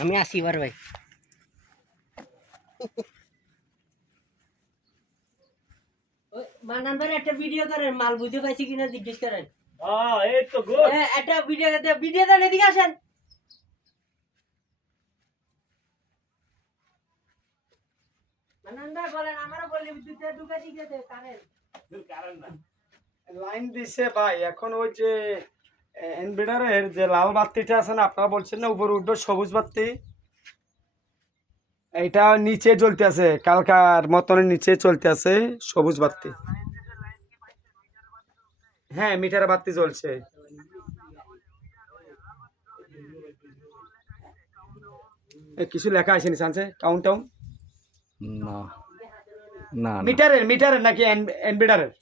আমি আসি বার ভাই মানান ভাই একটা ভিডিও করেন মাল বুঝে পাইছি কিনা জিজ্ঞেস করেন এই তো গুড একটা ভিডিও দেন এদিকে আসেন মানান ভাই বলেন আমারও বললি বিদ্যুৎ ঢুকে দিয়েছে কারেন্ট না লাইন দিছে ভাই এখন ওই যে ইনভার্টারের যে লাল বাতিটা আছে না আপনারা বলছেন না উপরে উঠবে সবুজ বাতি এটা নিচে জ্বলতে আছে কালকার মতন নিচে চলতে আছে সবুজ বাতি হ্যাঁ মিটার বাতি জ্বলছে কিছু লেখা আছে নিচে কাউন্ট ডাউন না না মিটারের নাকি ইনভার্টারের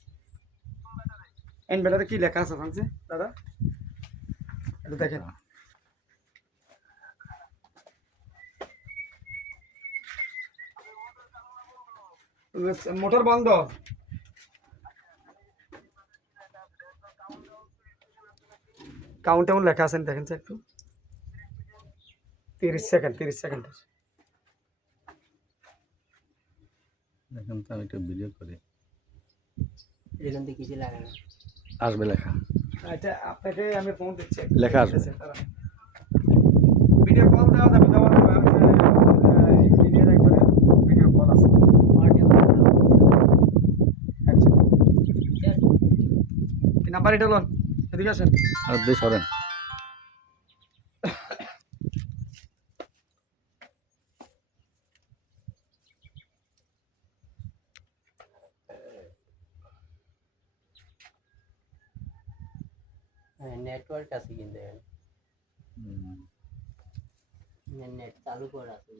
ইনভার্টারে কি লেখা আছে সামনে দাদা এটা দেখেন মোটর বন্ধ কাউন্ট লেখা আছে দেখেন একটু 30 সেকেন্ড দেখেন তো আমি একটু ভিডিও করি এখান থেকে কিছু লাগে না আসবে লেখা আচ্ছা আপনাকে আমি ফোন দিচ্ছি লেখা আসবে ভিডিও কল দেওয়া যাবে ইঞ্জিনিয়ার একজনের ভিডিও কল আছে আচ্ছা কি নাম্বার এটা লোন এদিকে আসেন আর দুই সরেন নেটওয়ার্ক আছে কিন্তু নেট চালু করা আছে